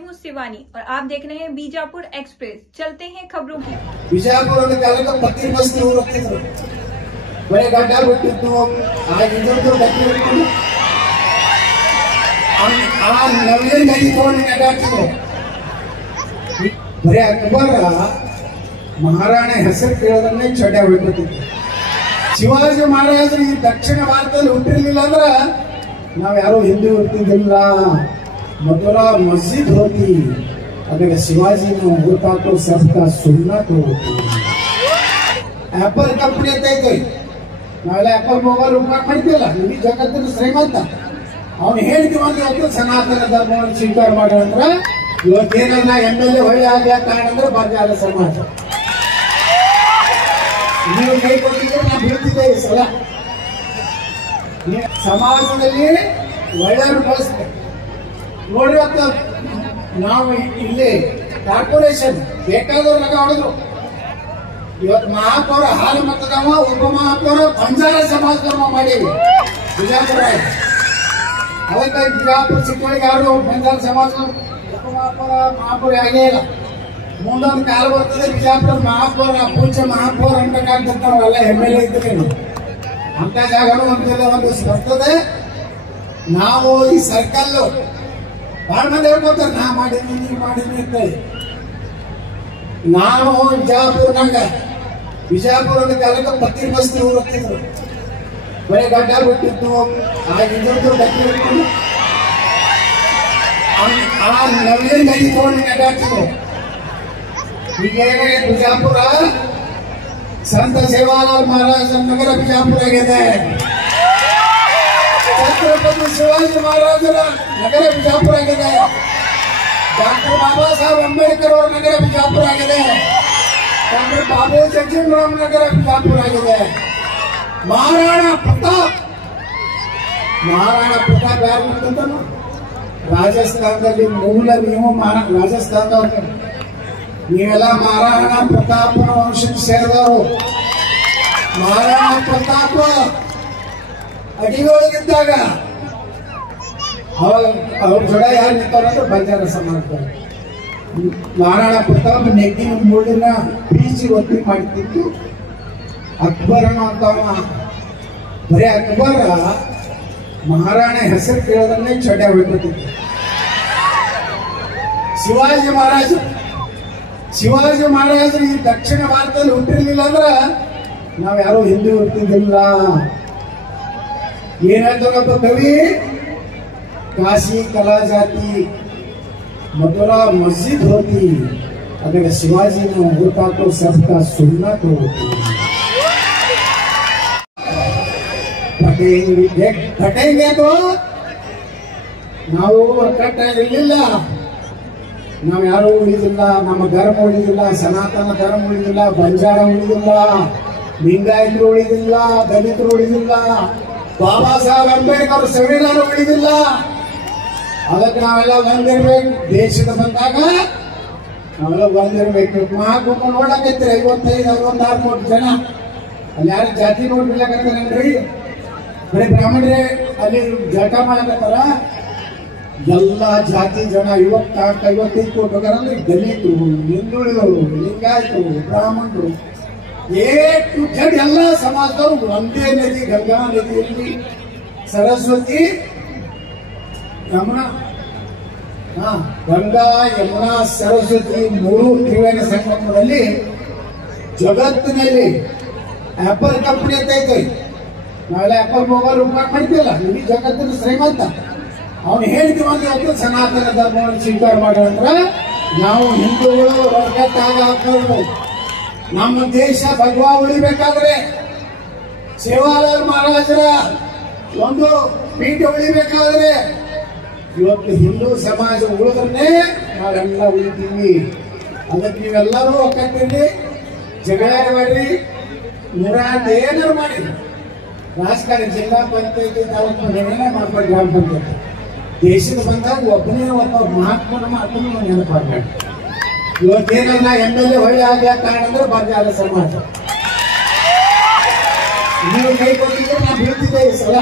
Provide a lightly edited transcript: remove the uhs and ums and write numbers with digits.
हूँ शिवानी और आप देख रहे हैं बीजापुर एक्सप्रेस। चलते हैं खबरों की। बीजापुर पत्ती बस्ती बड़े गड्ढा बिट्टिತ್ತು ಇದ್ರದ್ದು ನವೀನ್ ಗಡಿ ತಗೊಂಡು ಅಡ್ಡಾಡ್ತಿದ್ರು ಬರೀ ಅಕ್ಬರ ಮಹಾರಾಣೆ ಹೆಸರು ಕೇಳೋದನ್ನೇ ಚಡ್ಡ ಬಿಟ್ಬಿಟ್ಟಿದ್ರು. ಶಿವಾಜಿ ಮಹಾರಾಜರು ಈ ದಕ್ಷಿಣ ಭಾರತದಲ್ಲಿ ಹುಟ್ಟಿರ್ಲಿಲ್ಲ ಅಂದ್ರ ನಾವ್ ಯಾರು ಹಿಂದೂ ಇರ್ತಿದ್ದಿಲ್ಲ. ಮೊದಲ ಮಸ್ಜಿದ್ ಹೋಗಿ अगर शिवाजी ने होता तो सबका सुनना तो एप्पल कंपनी नाಳೆ एप्पल मोबाइल उपयोग ಮಾಡ್ತಿಲ್ಲ. ಈ ಜಗತ್ತಿನ ಶ್ರೀಮಂತ ಅವನು ಹೇಳ್ತೀವಂದ್ರೆ ಸನಾತನ ಧರ್ಮವನ್ನು ಸ್ವೀಕಾರ ಮಾಡೋದ್ರ ಇವತ್ತೇನನ್ನ MLA ಹೊಳೆ ಆಗ ಕಾರಣ ಅಂದ್ರೆ ಬಂಜಾರ ಸಮಾಜ ನೀವು ಕೈ ಕೊಟ್ಟಿದ್ರೆ ನಾ ಬೀಳ್ತಿದ್ದೆ. ಈ ಸಲ ಸಮಾಜದಲ್ಲಿ ಒಳ್ಳೆಯವರು ಬಳಸ್ತಾರೆ ನೋಡಿವತ್ತ ನಾವು ಇಲ್ಲಿ ಕಾರ್ಪೊರೇಷನ್ ಬೇಕಾದವ್ರು ಲಗ ಹೊಡೆದ್ರು. ಇವತ್ತು ಮಹಾಪೌರ ಹಾಲು ಮತದವ ಉಪ ಮಹಾಪೌರ ಬಂಜಾರ ಸಮಾಜದವ ಮಾಡೀವಿ ಬಿಜಾಪುರ. ಅದಕ್ಕೆ ಬಿಜಾಪುರ ಸಿಕ್ಕಳಿಗೆ ಯಾರು ಬಂಜಾರ ಸಮಾಜ ಉಪ ಮಹಾಪೌರ ಆಗೇ ಇಲ್ಲ. ಮುಂದೊಂದು ಕಾಲ ಬರ್ತದೆ ಬಿಜಾಪುರ ಮಹಾಪೌರ ಪೂಜ ಮಹಾಪೌರ ಅನ್ಬೇಕಾಗ್ತಿರ್ತಾವಲ್ಲ MLA ಇದ್ರೇನು ಅಂತ ಜಾಗನೂ ಒಂದು ಬರ್ತದೆ. ನಾವು ಈ ಸರ್ಕಲ್ ಬಹಳ ಮಂದಿ ಹೇಳ್ಕೊತಾರೆ ನಾ ಮಾಡಿದ್ವಿ ನೀ ಮಾಡಿದ್ವಿ ಅಂತ. ನಾವು ಬಿಜಾಪುರ ಕಾಲಕ್ಕೆ ಪತ್ತಿ ಬಸ್ತಿ ಹೋಗ್ತಿದ್ರು ಬರೀ ಗಡ್ಡ ಬಿಟ್ಟಿತ್ತು ಇದ್ರದ್ದು ನವೀನ್ ಗಡಿ ತಗೊಂಡು ಅಡ್ಡಾಡ್ತಿದ್ರು. ಈಗ ಬಿಜಾಪುರ ಸಂತ ಸೇವಾಲಾಲ್ ಮಹಾರಾಜ ನಗರ ಬಿಜಾಪುರ ಆಗಿದೆ. ಛತ್ರಪತಿ ಶಿವಾಜಿ ಮಹಾರಾಜರ ನಗರ ಬಿಜಾಪುರ ಆಗಿದೆ. ಡಾಕ್ಟರ್ ಬಾಬಾ ಸಾಹೇಬ್ ಅಂಬೇಡ್ಕರ್ ಅವರ ನಗರ ಬಿಜಾಪುರ ಆಗಿದೆ. ಡಾಕ್ಟರ್ ಬಾಬು ಜಗಜೀವನರಾಮ್ ನಗರ ಬಿಜಾಪುರ ಆಗಿದೆ. ಮಹಾರಾಣಾ ಪ್ರತಾಪ್ ಯಾರು ಅಂತಂತಾನು ರಾಜಸ್ಥಾನದಲ್ಲಿ ಮೂಲ ನೀವು ರಾಜಸ್ಥಾನದವ್ರು ನೀವೆಲ್ಲ ಮಹಾರಾಣಾ ಪ್ರತಾಪನ ವಂಶಕ್ಕೆ ಸೇರಿದವರು. ಮಹಾರಾಣಾ ಪ್ರತಾಪ ಅಡಿಗೊಳಗಿದ್ದಾಗ ಅವ್ರ ಜೊಡ ಯಾರು ನಿಂತಾರಂದ್ರೆ ಬಂಜಾರ ಸಮಾಜದವರು. ಮಹಾರಾಣಾ ಪ್ರತಾಪ್ ನೆಗ್ಗಿನ ಮೂಡಿನ ಬೀಚಿ ಒತ್ತಿ ಮಾಡ್ತಿತ್ತು. ಅಕ್ಬರನ ಅಂತವ ಬರೀ ಅಕ್ಬರ ಮಹಾರಾಣೆ ಹೆಸರು ಕೇಳೋದನ್ನೇ ಚಡ್ಡ ಬಿಟ್ಬಿಟ್ಟಿತ್ತು. ಶಿವಾಜಿ ಮಹಾರಾಜರು ಈ ದಕ್ಷಿಣ ಭಾರತದಲ್ಲಿ ಹುಟ್ಟಿರ್ಲಿಲ್ಲ ಅಂದ್ರ ನಾವ್ ಯಾರು ಹಿಂದೂ ಇರ್ತಿದ್ದಿಲ್ಲ. ಏನಾಯ್ತು ಕವಿ काशी कला जाती मथुरा मस्जिद होती अगर शिवाजी ने होता तो सबका सुनना तो ಕಟ್ಟೆಂಗೆ ನಾವು ಕಟ್ಟಿರಲಿಲ್ಲ. ನಾವು ಯಾರು ಉಳಿದಿಲ್ಲ, ನಮ್ಮ ಧರ್ಮ ಉಳಿದಿಲ್ಲ, ಸನಾತನ ಧರ್ಮ ಉಳಿದಿಲ್ಲ, ಬಂಜಾರ ಉಳಿದಿಲ್ಲ, ಲಿಂಗಾಯತರು ಉಳಿದಿಲ್ಲ, ದಲಿತರು ಉಳಿದಿಲ್ಲ, ಬಾಬಾ ಸಾಹೇಬ್ ಅಂಬೇಡ್ಕರ್ ಸಂವಿಧಾನ ಉಳಿದಿಲ್ಲ. ಅದಕ್ಕೆ ನಾವೆಲ್ಲ ಒಂದಿರ್ಬೇಕು. ದೇಶದ ಬಂದಾಗ ನಾವೆಲ್ಲ ಒಂದಿರ್ಬೇಕು. ಮಹಾಕುಂಭ ನೋಡಕೈತ್ರಿ 55-66 ಕೋಟಿ ಜನ. ಅಲ್ಲಿ ಯಾರು ಜಾತಿ ನೋಡ್ಬಿಡ್ಲಕತ್ತಾರಲ್ರಿ, ಬರೀ ಬ್ರಾಹ್ಮಣರೇ ಅಲ್ಲಿ ಜಟ ಮಾಡಕತ್ತಾರ. ಎಲ್ಲಾ ಜಾತಿ ಜನ 54-55 ಕೋಟಿ ಹೋಗಾರಂದ್ರೆ ದಲಿತರು, ಹಿಂದುಳಿದವರು, ಲಿಂಗಾಯತರು, ಬ್ರಾಹ್ಮಣರು ಎಲ್ಲ ಸಮಾಜದವರು ಒಂದೇ ನದಿ, ಗಂಗಾ ನದಿಯಲ್ಲಿ ಸರಸ್ವತಿ ಯಮುನಾ ಗಂಗಾ ಯಮುನಾ ಸರಸ್ವತಿ 3 ತ್ರಿವೇಣಿ ಸಂಗಮದಲ್ಲಿ ಜಗತ್ತಿನಲ್ಲಿ ಆಪಲ್ ಕಂಪನಿ ಅಂತ ಐತೆ. ನಾಳೆ ಆಪಲ್ ಮೊಬೈಲ್ ಉಪಯೋಗ ಮಾಡ್ತಿಲ್ಲ. ಈ ಜಗತ್ತಿನ ಶ್ರೀಮಂತ ಅವನು ಹೇಳ್ತೀವಂದ್ರೆ ಸನಾತನ ಧರ್ಮವನ್ನು ಸ್ವೀಕಾರ ಮಾಡೋದ್ರ ನಾವು ಹಿಂದೂಗಳು ವರ್ಗತ್ತಾಗ ಹಾಕೋದು. ನಮ್ಮ ದೇಶ ಭಗವಾ ಉಳಿಬೇಕಾದ್ರೆ ಸೇವಾಲಾಲ್ ಮಹಾರಾಜರ ಒಂದು ಪೀಠ ಉಳಿಬೇಕಾದ್ರೆ ಇವತ್ತು ಹಿಂದೂ ಸಮಾಜ ಉಳಿದ್ರೆ ನಾವೆಲ್ಲ ಉಳಿತೀವಿ. ಅದಕ್ಕೆ ನೀವೆಲ್ಲರೂ ಒಕ್ಕಟ್ಟಿರಿ, ಜಗಳ ಮಾಡ್ರಿ, ಏನಾರು ಮಾಡಿ ರಾಜಕಾರಣ ಜಿಲ್ಲಾ ಪಂಚಾಯತಿ ತಾಲೂಕು ಏನೇ ಮಾಡ್ತಾರೆ. ಗ್ರಾಮ ಪಂಚಾಯತಿ ದೇಶದ ಬಂದಾಗ ಒಬ್ಬನೇ ಒಬ್ಬ ಮಹಾತ್ಮನ ಮಾತನ್ನು ನೆನಪಾಗ. ಇವತ್ತೇನನ್ನ MLA ಹೊಳೆ ಆಗ ಕಾರಣ ಅಂದ್ರೆ ಬಂಜಾರ ಸಮಾಜ ನೀವು ಕೈ ಕೊಟ್ಟಿದ್ರೆ ನಾ ಬೀಳ್ತಿದ್ದೆ. ಈ ಸಲ